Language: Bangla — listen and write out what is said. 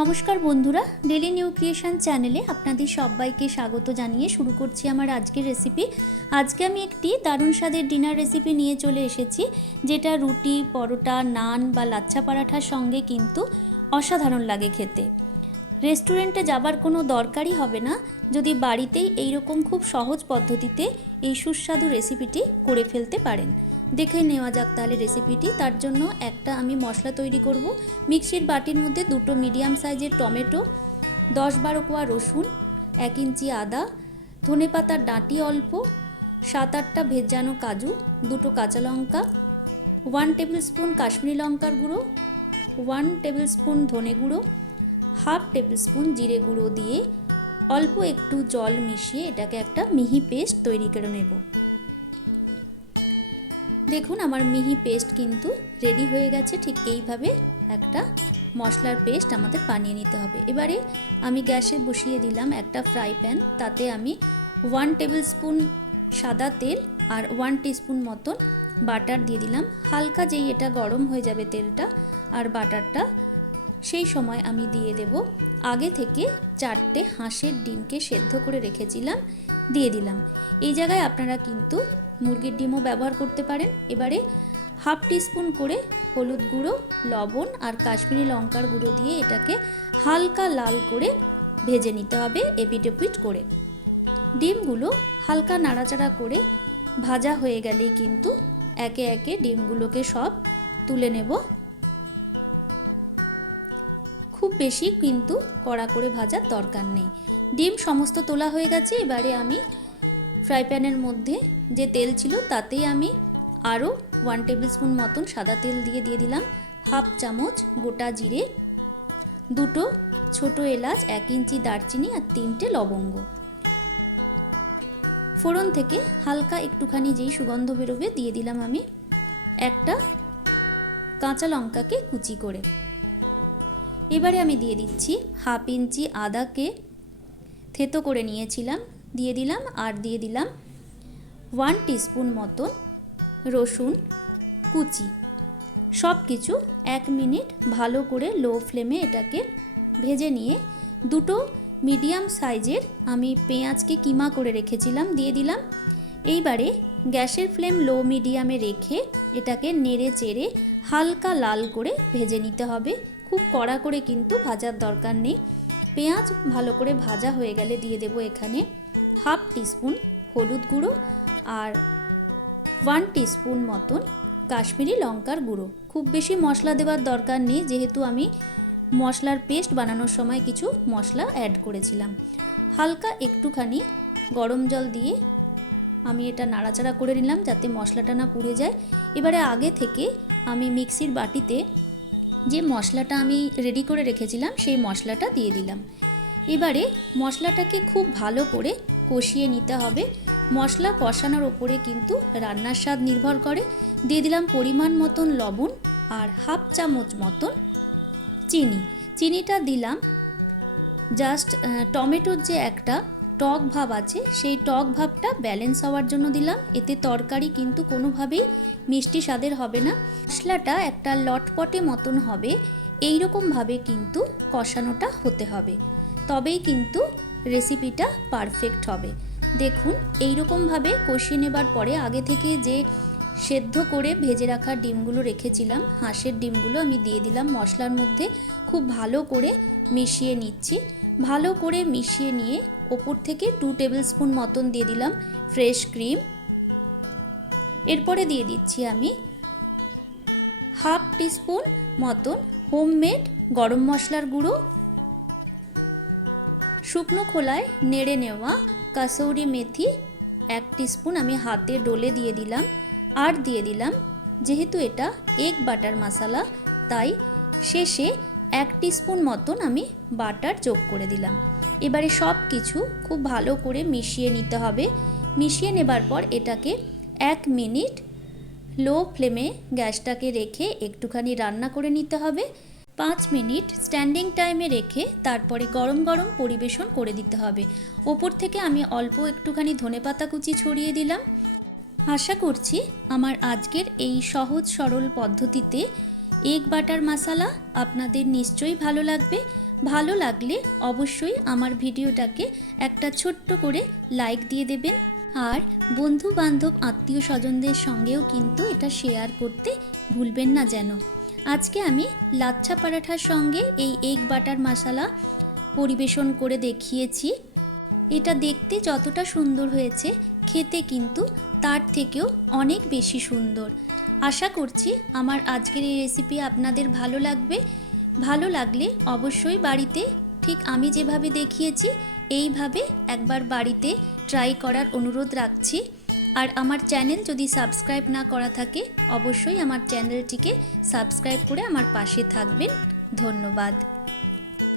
নমস্কার বন্ধুরা, ডেলি নিউ ক্রিয়েশন চ্যানেলে আপনাদের সবাইকে স্বাগত জানিয়ে শুরু করছি আমার আজকের রেসিপি। আজকে আমি একটি দারুণ স্বাদের ডিনার রেসিপি নিয়ে চলে এসেছি, যেটা রুটি, পরোটা, নান বা লাচ্ছা পরাঠার সঙ্গে কিন্তু অসাধারণ লাগে খেতে। রেস্টুরেন্টে যাবার কোনো দরকারই হবে না যদি বাড়িতেই এইরকম খুব সহজ পদ্ধতিতে এই সুস্বাদু রেসিপিটি করে ফেলতে পারেন। দেখে নেওয়া যাক তাহলে রেসিপিটি। তার জন্য একটা আমি মশলা তৈরি করব। মিক্সির বাটির মধ্যে দুটো মিডিয়াম সাইজের টমেটো, 10-12 কোয়া রসুন, 1 ইঞ্চি আদা, ধনেপাতার ডাঁটি অল্প, 7-8টা ভেজানো কাজু, দুটো কাঁচা লঙ্কা, 1 টেবিল স্পুন কাশ্মীরি লঙ্কার গুঁড়ো, 1 টেবিল স্পুন ধনে গুঁড়ো, 1/2 টেবিল স্পুন জিরে গুঁড়ো দিয়ে অল্প একটু জল মিশিয়ে এটাকে একটা মিহি পেস্ট তৈরি করে নেব। দেখুন আমার মিহি পেস্ট কিন্তু রেডি হয়ে গেছে। ঠিক এইভাবে একটা মশলার পেস্ট আমাদের বানিয়ে নিতে হবে। এবারে আমি গ্যাসে বসিয়ে দিলাম একটা ফ্রাই প্যান। তাতে আমি 1 টেবিল স্পুন সাদা তেল আর 1 টিস্পুন মতন বাটার দিয়ে দিলাম। হালকা যেই এটা গরম হয়ে যাবে তেলটা আর বাটারটা, সেই সময় আমি দিয়ে দেব আগে থেকে 4টে হাঁসের ডিমকে সেদ্ধ করে রেখেছিলাম, দিয়ে দিলাম। এই জায়গায় আপনারা কিন্তু মুরগির ডিমও ব্যবহার করতে পারেন। এবারে 1/2 টিস্পুন করে হলুদ গুঁড়ো, লবণ আর কাশ্মীরি লঙ্কার গুঁড়ো দিয়ে এটাকে হালকা লাল করে ভেজে নিতে হবে এপিট ওপিট করে। ডিমগুলো হালকা নাড়াচাড়া করে ভাজা হয়ে গেলেই কিন্তু একে একে ডিমগুলোকে সব তুলে নেব। খুব বেশি কিন্তু কড়া করে ভাজার দরকার নেই। ডিম সমস্ত তোলা হয়ে গেছে। এবারে আমি ফ্রাই প্যানের মধ্যে যে তেল ছিল তাতেই আমি আরও 1 টেবিল স্পুন মতন সাদা তেল দিয়ে দিলাম 1/2 চামচ গোটা জিরে, 2টো ছোটো এলাচ, 1 ইঞ্চি দারচিনি আর 3টে লবঙ্গ। ফোড়ন থেকে হালকা একটুখানি যেই সুগন্ধ বেরোবে দিয়ে দিলাম আমি একটা কাঁচা লঙ্কাকে কুচি করে। এবারে আমি দিয়ে দিচ্ছি 1/2 ইঞ্চি আদাকে থেতো করে নিয়েছিলাম, দিয়ে দিলাম। আর দিয়ে দিলাম 1 টিস্পুন মতন রসুন কুচি। সব কিছু 1 মিনিট ভালো করে লো ফ্লেমে এটাকে ভেজে নিয়ে দুটো মিডিয়াম সাইজের আমি পেঁয়াজকে কিমা করে রেখেছিলাম দিয়ে দিলাম। এইবারে গ্যাসের ফ্লেম লো মিডিয়ামে রেখে এটাকে নেড়ে চেড়ে হালকা লাল করে ভেজে নিতে হবে। খুব কড়া করে কিন্তু ভাজার দরকার নেই। পেঁয়াজ ভালো করে ভাজা হয়ে গেলে দিয়ে দেব এখানে 1/2 টিস্পুন হলুদ গুঁড়ো আর 1 টিস্পুন মতন কাশ্মীরি লঙ্কার গুঁড়ো। খুব বেশি মশলা দেওয়ার দরকার নেই, যেহেতু আমি মশলার পেস্ট বানানোর সময় কিছু মশলা অ্যাড করেছিলাম। হালকা একটুখানি গরম জল দিয়ে আমি এটা নাড়াচাড়া করে নিলাম যাতে মশলাটা না পুড়ে যায়। এবারে আগে থেকে আমি মিক্সির বাটিতে যে মশলাটা আমি রেডি করে রেখেছিলাম সেই মশলাটা দিয়ে দিলাম। এবারে মশলাটাকে খুব ভালো করে কষিয়ে নিতে হবে। মশলা কষানোর ওপরে কিন্তু রান্নার স্বাদ নির্ভর করে। দিয়ে দিলাম পরিমাণ মতন লবণ আর 1/2 চামচ মতন চিনি। চিনিটা দিলাম জাস্ট টমেটোর যে একটা টক ভাব আছে সেই টক ভাবটা ব্যালেন্স হওয়ার জন্য দিলাম। এতে তরকারি কিন্তু কোনোভাবেই মিষ্টি স্বাদের হবে না। মশলাটা একটা লটপটে মতন হবে, এইরকমভাবে কিন্তু কষানোটা হতে হবে, তবেই কিন্তু রেসিপিটা পারফেক্ট হবে। দেখুন এইরকমভাবে কষিয়ে নেবার পরে আগে থেকে যে সেদ্ধ করে ভেজে রাখা ডিমগুলো রেখেছিলাম, হাঁসের ডিমগুলো আমি দিয়ে দিলাম মশলার মধ্যে। খুব ভালো করে মিশিয়ে নিচ্ছি। ভালো করে মিশিয়ে নিয়ে ওপর থেকে 2 টেবিল স্পুন মতন দিয়ে দিলাম ফ্রেশ ক্রিম। এরপরে দিয়ে দিচ্ছি আমি 1/2 টিস্পুন মতন হোমমেড গরম মশলার গুঁড়ো, শুকনো খোলায় নেড়ে নেওয়া কাসৌরি মেথি 1 টিস্পুন আমি হাতে ডলে দিয়ে দিলাম। আর দিয়ে দিলাম, যেহেতু এটা এগ বাটার মশলা তাই শেষে 1 টিস্পুন মতন আমি বাটার যোগ করে দিলাম। এবারে সব কিছু খুব ভালো করে মিশিয়ে নিতে হবে। মিশিয়ে নেবার পর এটাকে 1 মিনিট লো ফ্লেমে গ্যাসটাকে রেখে একটুখানি রান্না করে নিতে হবে। 5 মিনিট স্ট্যান্ডিং টাইমে রেখে তারপরে গরম গরম পরিবেশন করে দিতে হবে। ওপর থেকে আমি অল্প একটুখানি ধনেপাতা কুচি ছড়িয়ে দিলাম। আশা করছি আমার আজকের এই সহজ সরল পদ্ধতিতে এগ বাটার মশলা আপনাদের নিশ্চয়ই ভালো লাগবে। ভালো লাগলে অবশ্যই আমার ভিডিওটাকে একটা ছোট্ট করে লাইক দিয়ে দেবেন। আর বন্ধু বান্ধব আত্মীয় স্বজনদের সঙ্গেও কিন্তু এটা শেয়ার করতে ভুলবেন না যেন। আজকে আমি লাচ্ছা পরাঠার সঙ্গে এই এগ বাটার মশলা পরিবেশন করে দেখিয়েছি। এটা দেখতে যতটা সুন্দর হয়েছে, খেতে কিন্তু তার থেকেও অনেক বেশি সুন্দর। আশা করছি আমার আজকের এই রেসিপি আপনাদের ভালো লাগবে। ভালো লাগলে অবশ্যই বাড়িতে ঠিক আমি যেভাবে দেখিয়েছি এইভাবে একবার বাড়িতে ট্রাই করার অনুরোধ রাখছি। আর আমার চ্যানেল যদি সাবস্ক্রাইব না করা থাকে, অবশ্যই আমার চ্যানেলটিকে সাবস্ক্রাইব করে আমার পাশে থাকবেন। ধন্যবাদ।